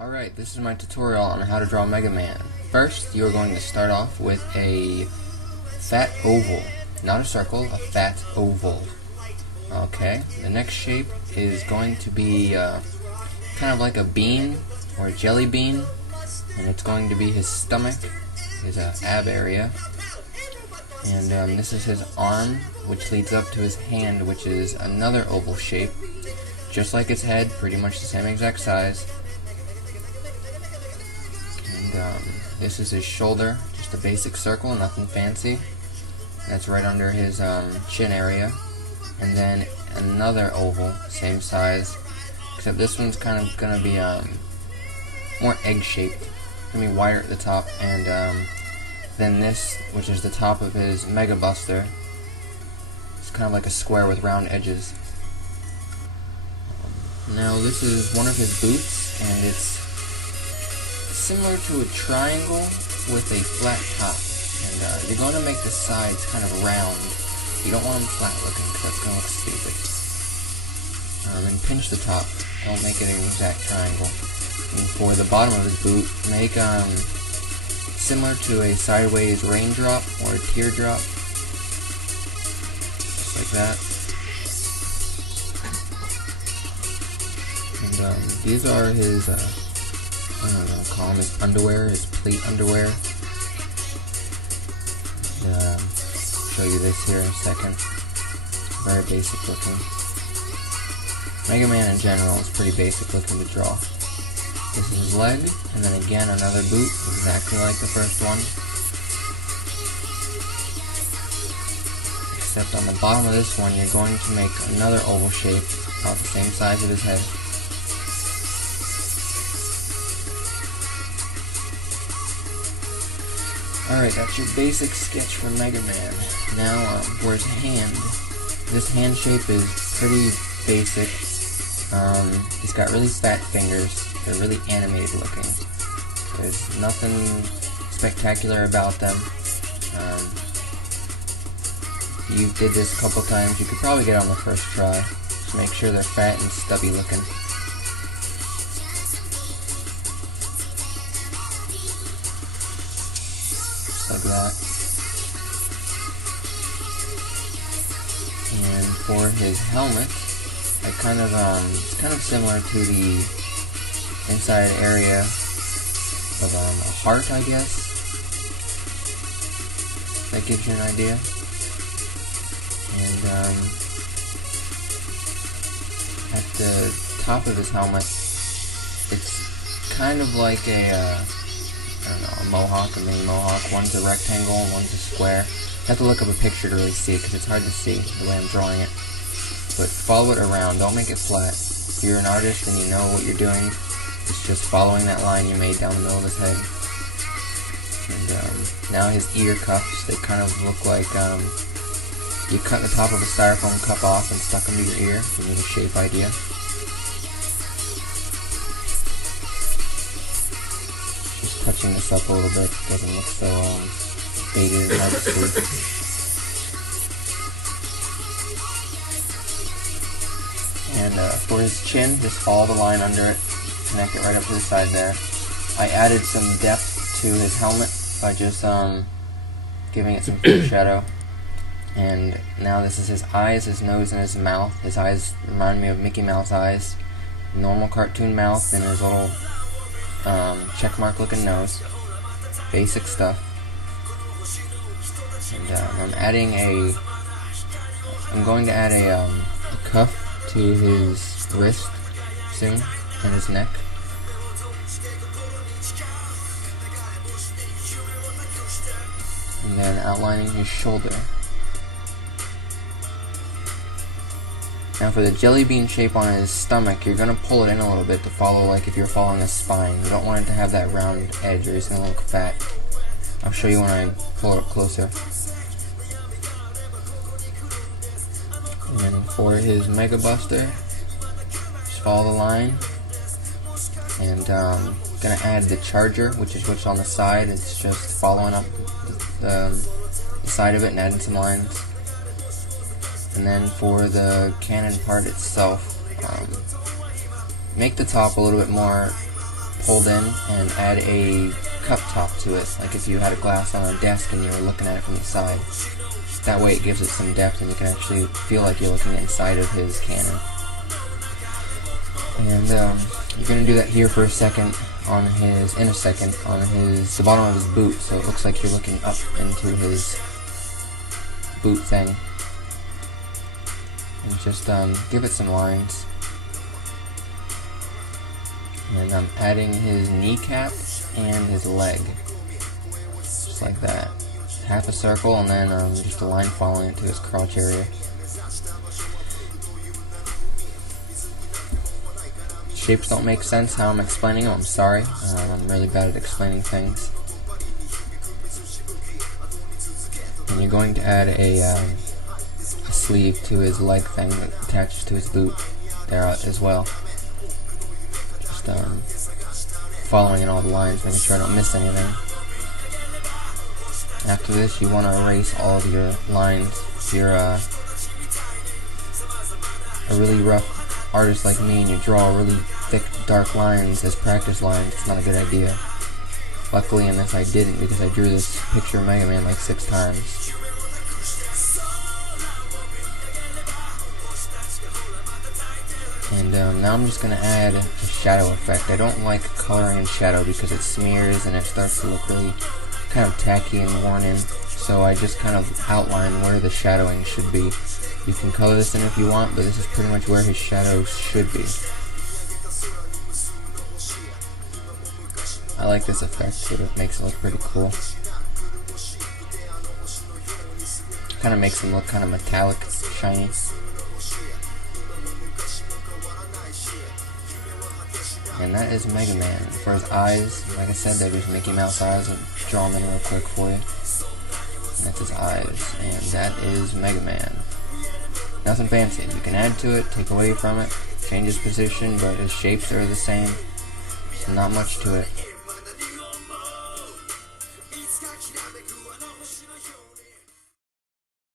Alright, this is my tutorial on how to draw Mega Man. First, you are going to start off with a fat oval. Not a circle, a fat oval. Okay, the next shape is going to be kind of like a bean, or a jelly bean. And it's going to be his stomach, his ab area. And this is his arm, which leads up to his hand, which is another oval shape. Just like his head, pretty much the same exact size. And this is his shoulder, just a basic circle, nothing fancy. That's right under his chin area. And then another oval, same size, except this one's kind of gonna be more egg-shaped. It's gonna be wider at the top, and then this, which is the top of his Mega Buster, it's kind of like a square with round edges. Now this is one of his boots, and it's similar to a triangle with a flat top. And you're going to make the sides kind of round. You don't want them flat looking, because that's going to look stupid. And pinch the top. Don't make it an exact triangle. And for the bottom of his boot, make similar to a sideways raindrop or a teardrop. Just like that. And these are his, I don't know, call them his underwear, his pleat underwear. And, show you this here in a second. Very basic looking. Mega Man in general is pretty basic looking to draw. This is his leg, and then again another boot, exactly like the first one. Except on the bottom of this one, you're going to make another oval shape, about the same size of his head. Alright, that's your basic sketch for Mega Man. Now, for his hand. This hand shape is pretty basic. He's got really fat fingers. They're really animated looking. There's nothing spectacular about them. If you did this a couple times, you could probably get it on the first try. Just make sure they're fat and stubby looking. Like that. And for his helmet, I kind of it's kind of similar to the inside area of a heart, I guess. That gives you an idea. And at the top of his helmet, it's kind of like a I don't know, a mohawk, a mini mohawk. One's a rectangle and one's a square. You have to look up a picture to really see it, because it's hard to see the way I'm drawing it. But follow it around, don't make it flat. If you're an artist and you know what you're doing, it's just following that line you made down the middle of his head. And now his ear cuffs, they kind of look like you cut the top of a styrofoam cup off and stuck them to your ear. Give you a shape idea. Touching this up a little bit, doesn't look so faded and hard to see. And for his chin, just follow the line under it, connect it right up to the side there. I added some depth to his helmet by just giving it some foreshadow. And now this is his eyes, his nose, and his mouth. His eyes remind me of Mickey Mouse eyes. Normal cartoon mouth and his little checkmark looking nose. Basic stuff. And I'm going to add a cuff to his wrist soon, and his neck. And then outlining his shoulder. Now for the jelly bean shape on his stomach, you're going to pull it in a little bit to follow like if you're following a spine. You don't want it to have that round edge or it's going to look fat. I'll show you when I pull it up closer. And for his Mega Buster, just follow the line. And going to add the charger, which is what's on the side. It's just following up the side of it and adding some lines. And then for the cannon part itself, make the top a little bit more pulled in and add a cup top to it, like if you had a glass on a desk and you were looking at it from the side. That way it gives it some depth and you can actually feel like you're looking inside of his cannon. And you're going to do that here for a second on the bottom of his boot, so it looks like you're looking up into his boot thing. And just give it some lines. And I'm adding his kneecap and his leg, just like that. Half a circle and then just a line falling into his crotch area. Shapes don't make sense how I'm explaining them, I'm sorry. I'm really bad at explaining things. And you're going to add a sleeve to his leg thing that attaches to his boot there as well. Just following in all the lines, making sure I don't miss anything. After this, you want to erase all of your lines. If you're a really rough artist like me and you draw really thick, dark lines as practice lines, it's not a good idea. Luckily in this I didn't, because I drew this picture of Mega Man like 6 times. And now I'm just going to add a shadow effect. I don't like coloring in shadow because it smears and it starts to look really kind of tacky and worn in. So I just kind of outline where the shadowing should be. You can color this in if you want, but this is pretty much where his shadows should be. I like this effect too, it makes it look pretty cool. Kind of makes him look kind of metallic, shiny. And that is Mega Man. For his eyes, like I said, they're just Mickey Mouse eyes. I'll draw them in real quick for you. And that's his eyes. And that is Mega Man. Nothing fancy. You can add to it, take away from it, change his position, but his shapes are the same. So not much to it.